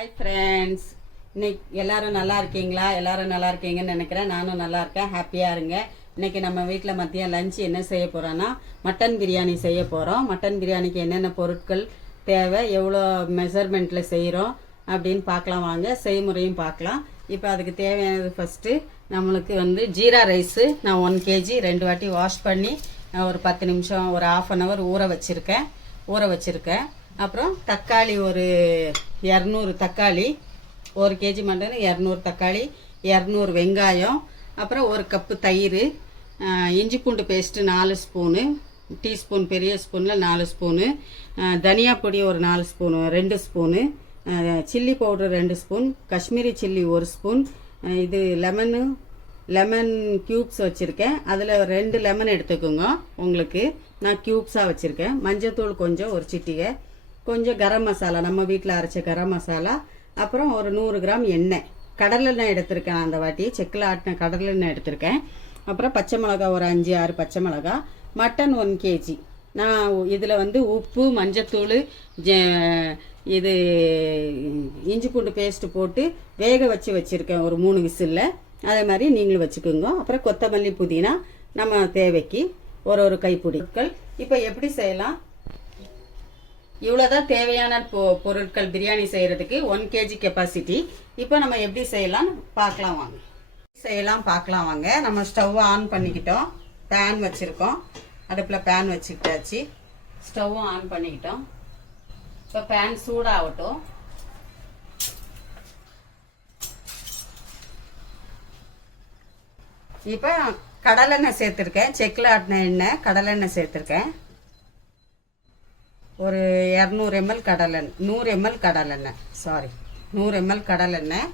Hi friends, இன்னைக்கு எல்லாரும் நல்லா இருக்கீங்களா? எல்லாரும் நல்லா இருக்கீங்கன்னு நினைக்கிறேன். நானும் நல்லா இருக்கேன். ஹாப்பியாக இருங்க. இன்னைக்கு நம்ம வீட்டில் மதியம் லஞ்ச் என்ன செய்ய போகிறோன்னா மட்டன் பிரியாணி செய்ய போகிறோம். மட்டன் பிரியாணிக்கு என்னென்ன பொருட்கள் தேவை, எவ்வளோ மெஷர்மெண்ட்டில் செய்கிறோம் அப்படின்னு பார்க்கலாம். வாங்க, செய்முறையும் பார்க்கலாம். இப்போ அதுக்கு தேவையானது ஃபஸ்ட்டு நம்மளுக்கு ஜீரா ரைஸு நான் 1 kg 2 வாட்டி வாஷ் பண்ணி ஒரு 10 நிமிஷம் ஒரு ½ அன் ஹவர் ஊற வச்சுருக்கேன். அப்புறம் தக்காளி ஒரு 200 தக்காளி, 1 kg மட்டன் 200 தக்காளி, 200 வெங்காயம், அப்புறம் 1 கப்பு தயிர், இஞ்சி பூண்டு பேஸ்ட்டு 4 ஸ்பூனு, டீஸ்பூன் பெரிய ஸ்பூனில் 4 ஸ்பூனு, தனியா பொடி ஒரு 4 spoon 2 spoon, chilli powder 2 spoon, Kashmiri chilli 1 spoon, இது லெமன் க்யூப்ஸ் வச்சுருக்கேன். அதில் 2 லெமன் எடுத்துக்கோங்க. உங்களுக்கு நான் க்யூப்ஸாக வச்சுருக்கேன். மஞ்சத்தூள் கொஞ்சம் ஒரு சிட்டிகை, கொஞ்சம் கரம் மசாலா, நம்ம வீட்டில் அரைச்ச கரம் மசாலா, அப்புறம் ஒரு 100 கிராம் எண்ணெய், கடலெண்ணெய் எடுத்திருக்கேன். அந்த வாட்டி செக்கில் ஆட்டின கடலெண்ணெய் எடுத்திருக்கேன். அப்புறம் பச்சை மிளகா ஒரு 5-6 பச்சை மிளகா, மட்டன் 1 kg. நான் இதில் உப்பு, மஞ்சத்தூள், இது இஞ்சி பூண்டு பேஸ்ட்டு போட்டு வேக வச்சுருக்கேன் ஒரு 3 விசிலில். அதே மாதிரி நீங்களும் வச்சுக்கோங்க. அப்புறம் கொத்தமல்லி, புதினா நம்ம தேவைக்கு ஒரு கைப்பிடிகள். இப்போ எப்படி செய்யலாம்? இவ்வளோதான் தேவையான பொருட்கள் பிரியாணி செய்கிறதுக்கு. 1 kg கெப்பாசிட்டி. இப்போ நம்ம எப்படி செய்யலாம்னு பார்க்கலாம் வாங்க. நம்ம ஸ்டவ்வை ஆன் பண்ணிக்கிட்டோம். பேன் வச்சுருக்கோம். அடுப்பில் பேன் வச்சுக்கிட்டாச்சு. ஸ்டவ்வும் ஆன் பண்ணிக்கிட்டோம். இப்போ பேன் சூடாகட்டும். இப்போ கடலெண்ணெய் சேர்த்துருக்கேன். செக்கில் ஆட்டின எண்ணெய், கடலெண்ணெய் சேர்த்துருக்கேன். ஒரு 200 ml கடலெண்ணெய், 100 ml கடலெண்ணெய், 100 ml கடலெண்ணெய்.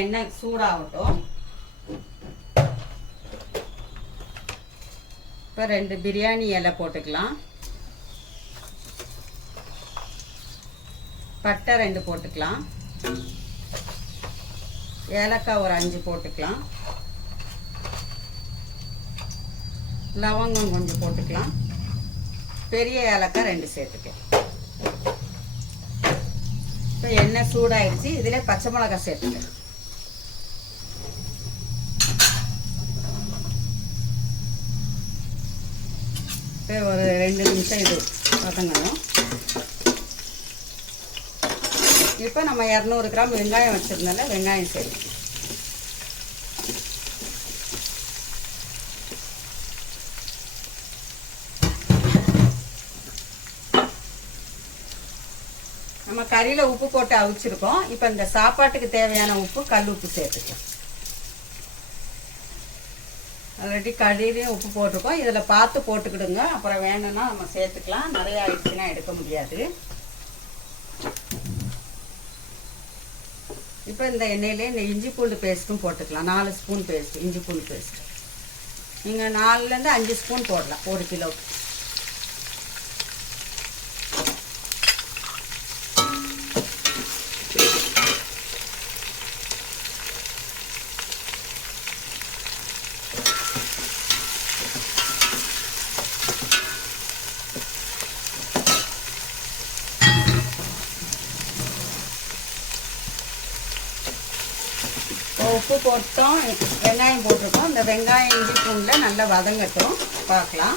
எண்ணெய் சூடாகட்டும். இப்போ 2 பிரியாணி இலை போட்டுக்கலாம். பட்டை 2 போட்டுக்கலாம். ஏலக்காய் ஒரு 5 போட்டுக்கலாம். லவங்கம் கொஞ்சம் போட்டுக்கலாம். பெரிய ஏலக்காய் 2 சேர்த்துக்கலாம். இப்போ எண்ணெய் சூடாயிடுச்சு. இதில் பச்சை மிளகாய் சேர்த்துக்கலாம். இப்போ ஒரு 2 நிமிஷம் இது வதங்கணும். இப்போ நம்ம 200 கிராம் வெங்காயம் வச்சுருந்தால வெங்காயம் சேர்த்துக்கலாம். நம்ம கறியில் உப்பு போட்டு அவிச்சிருக்கோம். இப்போ இந்த சாப்பாட்டுக்கு தேவையான உப்பு, கல் உப்பு சேர்த்துக்கலாம். ஆல்ரெடி கறியிலையும் உப்பு போட்டிருக்கோம். இதில் பார்த்து போட்டுக்கிடுங்க. அப்புறம் வேணும்னா நம்ம சேர்த்துக்கலாம். நிறைய ஆயிடுச்சுன்னா எடுக்க முடியாது. இப்போ இந்த எண்ணெயிலே இந்த இஞ்சி பூண்டு பேஸ்ட்டும் போட்டுக்கலாம். 4 ஸ்பூன் பேஸ்ட், இஞ்சி பூண்டு பேஸ்ட். நீங்கள் 4லேருந்து 5 ஸ்பூன் போடலாம் 1 கிலோவுக்கு. உப்பு போட்டோம், வெங்காயம் போட்டிருக்கோம். இந்த வெங்காயம் இஞ்சி பூண்டில் நல்லா வதங்கட்டும். பார்க்கலாம்.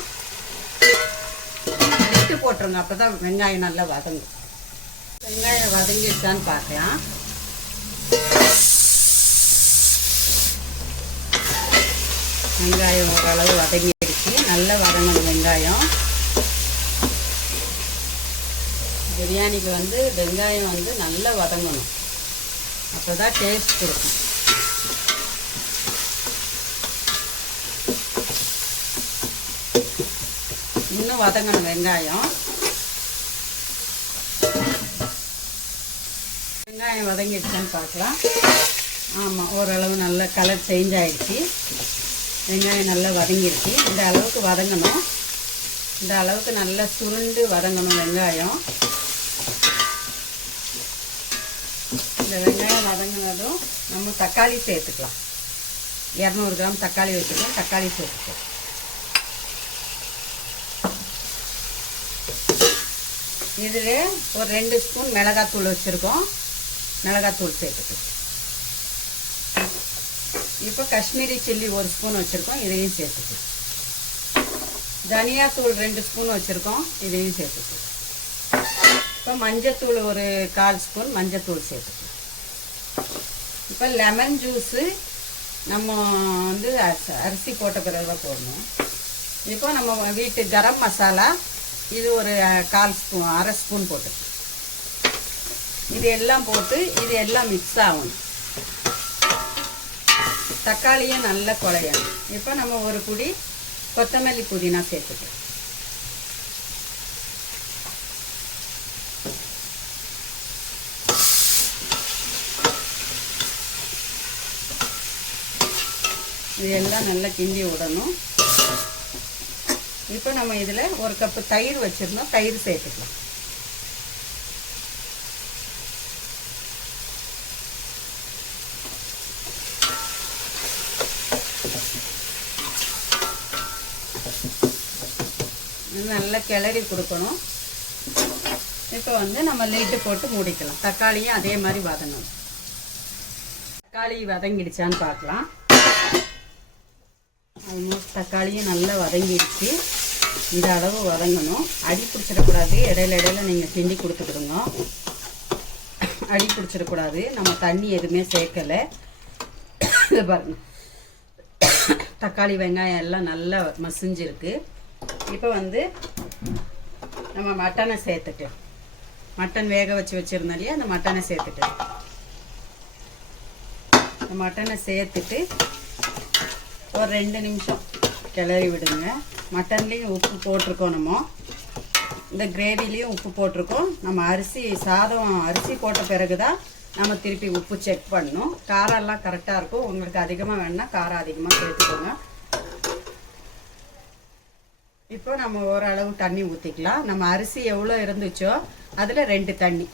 விட்டு போட்டுருங்க, அப்போ தான் வெங்காயம் நல்லா வதங்கும். வெங்காயம் வதங்கிடுச்சான்னு பார்க்கலாம். வெங்காயம் ஓரளவு வதங்கிடுச்சு. நல்லா வதங்கணும் வெங்காயம். பிரியாணிக்கு வெங்காயம் நல்லா வதங்கணும். அப்போ தான் டேஸ்ட் கொடுக்கும். இன்னும் வதங்கணும் வெங்காயம். வெங்காயம் வதங்கிடுச்சான்னு பார்க்கலாம். ஆமாம், ஓரளவு நல்ல கலர் சேஞ்ச் ஆகிடுச்சு. வெங்காயம் நல்லா வதங்கிடுச்சு. இந்த அளவுக்கு வதங்கணும். இந்த அளவுக்கு நல்லா சுருண்டு வதங்கணும் வெங்காயம். இந்த வெங்காயம் வதங்கினதும் நம்ம தக்காளி சேர்த்துக்கலாம். 200 கிராம் தக்காளி வச்சுக்கலாம். தக்காளி சேர்த்துக்கலாம். இதில் ஒரு 2 ஸ்பூன் மிளகாத்தூள் வச்சுருக்கோம். மிளகாத்தூள் சேர்த்துக்கலாம். இப்போ காஷ்மீரி சில்லி 1 ஸ்பூன் வச்சுருக்கோம், இதையும் சேர்த்துக்கலாம். தனியாத்தூள் 2 ஸ்பூன் வச்சுருக்கோம், இதையும் சேர்த்துக்கலாம். இப்போ மஞ்சத்தூள் ஒரு 1/4 ஸ்பூன் மஞ்சத்தூள் சேர்த்துக்கலாம். இப்போ லெமன் ஜூஸு நம்ம வந்து அரிசி போட்ட பிறகு தான் போடணும். இப்போ நம்ம வீட்டு கரம் மசாலா இது ஒரு 1/4 ஸ்பூன் 1/2 ஸ்பூன் போட்டுக்கலாம். இது எல்லாம் போட்டு இது எல்லாம் மிக்ஸ் ஆகணும். தக்காளியும் நல்லா குழையணும். இப்போ நம்ம ஒரு புடி கொத்தமல்லி புதினா சேர்த்துக்கலாம். இது எல்லாம் நல்லா கிண்டி விடணும். இப்போ நம்ம இதில் 1 கப்பு தயிர் வச்சுருந்தோம், தயிர் சேர்த்துக்கலாம். நல்லா கிளறி கொடுக்கணும். இப்போ வந்து நம்ம லிட்டு போட்டு மூடிக்கலாம். தக்காளியும் அதே மாதிரி வதங்கணும். தக்காளி வதங்கிடுச்சான்னு பார்க்கலாம். ஆல்மோஸ்ட் தக்காளியும் நல்லா வதங்கிடுச்சு. இந்த அளவு வதங்கணும். அடி பிடிச்சிடக்கூடாது. இடையில நீங்கள் கிண்டி கொடுத்துக்கிடுங்க. அடி பிடிச்சிடக்கூடாது. நம்ம தண்ணி எதுவுமே சேர்க்கலை. இது பாருங்க, தக்காளி வெங்காயம் எல்லாம் நல்லா மசிஞ்சிருக்கு. இப்போ வந்து நம்ம மட்டனை சேர்த்துக்கலாம். மட்டன் வேக வச்சுருந்தோம் இல்லையா, அந்த மட்டனை சேர்த்துக்கலாம். மட்டனை சேர்த்துட்டு ஒரு 2 நிமிஷம் கிளறி விடுங்க. மட்டன்லேயும் உப்பு போட்டிருக்கோம், நம்ம இந்த கிரேவிலையும் உப்பு போட்டிருக்கோம். நம்ம அரிசி போட்ட பிறகு தான் நம்ம திருப்பி உப்பு செக் பண்ணணும். காரம்லாம் கரெக்டாக இருக்கும். உங்களுக்கு அதிகமாக வேணுன்னா காரம் அதிகமாக சேர்த்துக்கோங்க. இப்போ நம்ம ஓரளவு தண்ணி ஊற்றிக்கலாம். நம்ம அரிசி எவ்வளோ இருந்துச்சோ அதில் 2 தண்ணி.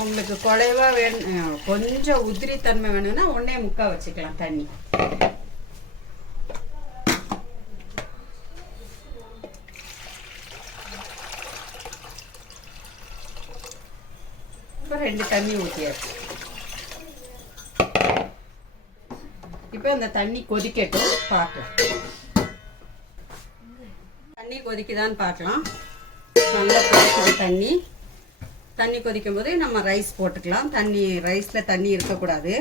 உங்களுக்கு குறைவா வேணும், கொஞ்சம் உதிரி தன்மை வேணும்னா 1.25 வச்சுக்கலாம் தண்ணி. இப்போ 2 தண்ணி ஊற்றியாச்சு. இப்போ இந்த தண்ணி கொதிக்கட்டும், பார்க்கலாம். தண்ணி கொதிக்குதான்னு பார்க்கலாம். நல்லா கொதிக்குது தண்ணி. தண்ணி கொதிக்கும் போது நம்ம ரைஸ் போட்டுக்கலாம். ரைஸில் தண்ணி இருக்கக்கூடாது.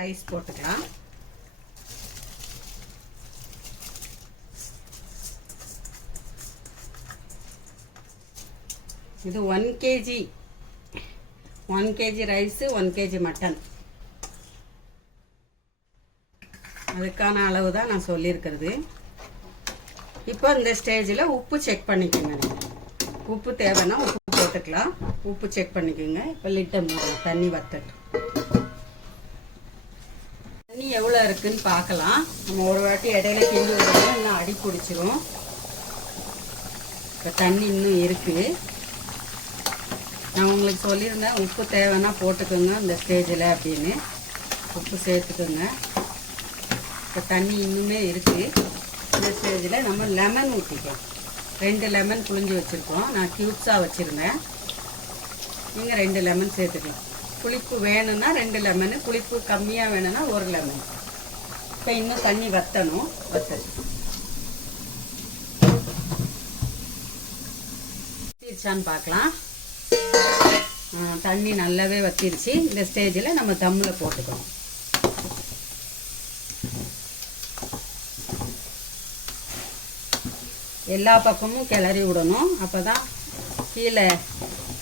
ரைஸ் போட்டுக்கலாம். இது 1 kg ரைஸு, 1 kg மட்டன். அதுக்கான அளவு தான் நான் சொல்லியிருக்கிறது. இப்போ இந்த ஸ்டேஜில் உப்பு செக் பண்ணிக்கோங்க. உப்பு தேவைன்னா உப்பு போட்டுக்கலாம். உப்பு செக் பண்ணிக்கோங்க. இப்போ லிட்டை மூடலாம். தண்ணி வத்தட்டும். தண்ணி எவ்வளோ இருக்குன்னு பார்க்கலாம். நம்ம ஒரு வாட்டி இடையில கிண்டி விடணும், இன்னும் அடி பிடிச்சிரும். இப்போ தண்ணி இன்னும் இருக்குது. நான் உங்களுக்கு சொல்லியிருந்தேன் உப்பு தேவைன்னா போட்டுக்கோங்க இந்த ஸ்டேஜில் அப்படின்னு. உப்பு சேர்த்துக்கோங்க. இப்போ தண்ணி இன்னுமே இருக்குது. இந்த ஸ்டேஜில் நம்ம லெமன் ஊற்றிக்கலாம். 2 லெமன் புழிஞ்சு வச்சுருக்கோம். நான் க்யூப்ஸாக வச்சுருந்தேன். நீங்கள் 2 லெமன் சேர்த்துக்கலாம். புளிப்பு வேணும்னா 2 லெமனு, புளிப்பு கம்மியாக வேணும்னா 1 லெமன். இப்போ இன்னும் தண்ணி வற்றணும். வற்றிருச்சான்னு பார்க்கலாம். தண்ணி நல்லாவே வற்றிருச்சு. இந்த ஸ்டேஜில் நம்ம தம்மில் போட்டுக்கணும். எல்லா பக்கமும் கிளறி விடணும். அப்போ தான் கீழே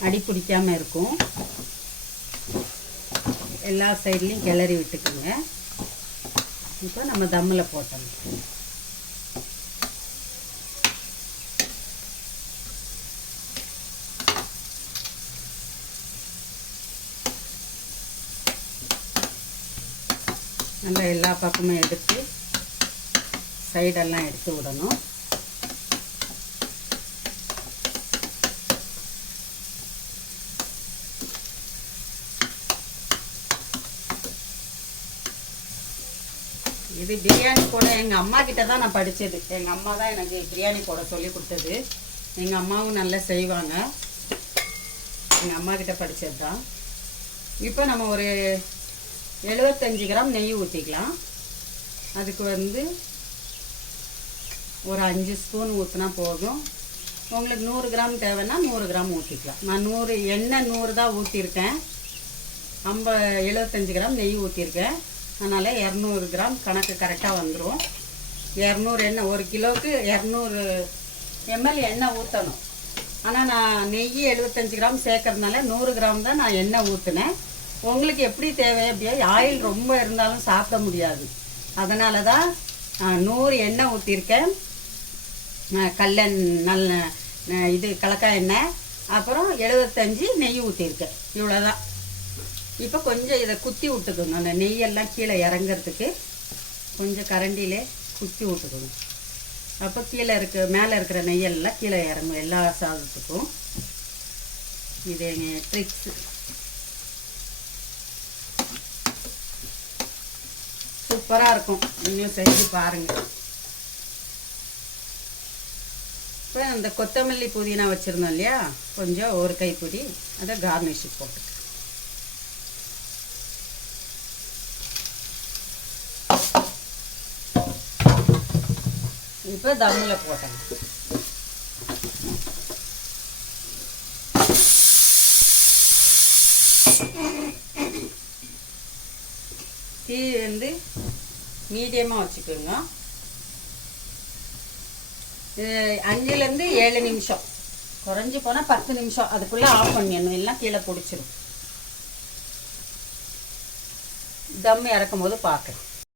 அடி பிடிக்காமல் இருக்கும். எல்லா சைட்லேயும் கிளறி விட்டுக்குங்க. இப்போ நம்ம தம்மில் போட்டோம். நம்ம எல்லா பக்கமும் எடுத்து சைடெல்லாம் எடுத்து விடணும். இது இது பிரியாணி போட எங்கள் அம்மா கிட்ட தான் நான் படித்தது. எங்கள் அம்மா தான் எனக்கு பிரியாணி போட சொல்லி கொடுத்தது. எங்கள் அம்மாவும் நல்லா செய்வாங்க. எங்கள் அம்மா கிட்ட படித்தது தான். இப்போ நம்ம ஒரு 75 கிராம் நெய் ஊற்றிக்கலாம். அதுக்கு வந்து ஒரு 5 ஸ்பூன் ஊற்றினா போதும். உங்களுக்கு 100 கிராம் தேவைன்னா 100 கிராம் ஊற்றிக்கலாம். நான் 100 எண்ணெய் 100 தான் ஊற்றிருக்கேன். 75 கிராம் நெய் ஊற்றிருக்கேன். அதனால் 200 கிராம் கணக்கு கரெக்டாக வந்துடும். 200 எண்ணெய், 1 கிலோவுக்கு 200 ml எண்ணெய் ஊற்றணும். ஆனால் நான் நெய் 75 கிராம் சேர்க்கறதுனால 100 கிராம் தான் நான் எண்ணெய் ஊற்றினேன். உங்களுக்கு எப்படி தேவை அப்படியே ஆயில் ரொம்ப இருந்தாலும் சாப்பிட முடியாது. அதனால தான் 100 எண்ணெய் ஊற்றிருக்கேன். நல்ல இது கலக்காய் எண்ணெய், அப்புறம் 75 நெய் ஊற்றிருக்கேன். இவ்வளோதான். இப்போ கொஞ்சம் இதை குத்தி விட்டுக்கோங்க. அந்த நெய்யெல்லாம் கீழே இறங்கிறதுக்கு கொஞ்சம் கரண்டியிலே குத்தி விட்டுக்கோங்க. அப்போ கீழே மேலே இருக்கிற நெய்யெல்லாம் கீழே இறங்கும் எல்லா சாதத்துக்கும். இது எங்கள் ட்ரிக்ஸு. சூப்பராக இருக்கும். இன்னும் செஞ்சு பாருங்கள். இப்போ அந்த கொத்தமல்லி புதினா வச்சுருந்தோம் இல்லையா, கொஞ்சம் ஒரு கைப்பிடி அதை கார்னிஷ் போட்டு இப்போ தம்மில் போட்டேன். தீ வந்து மீடியமாக வச்சுக்கோங்க. 5லேருந்து 7 நிமிஷம், குறைஞ்சி போனால் 10 நிமிஷம், அதுக்குள்ளே ஆஃப் பண்ணிடணும். எல்லாம் கீழே பிடிச்சிரும். தம் இறக்கும் போது பார்க்கலாம்.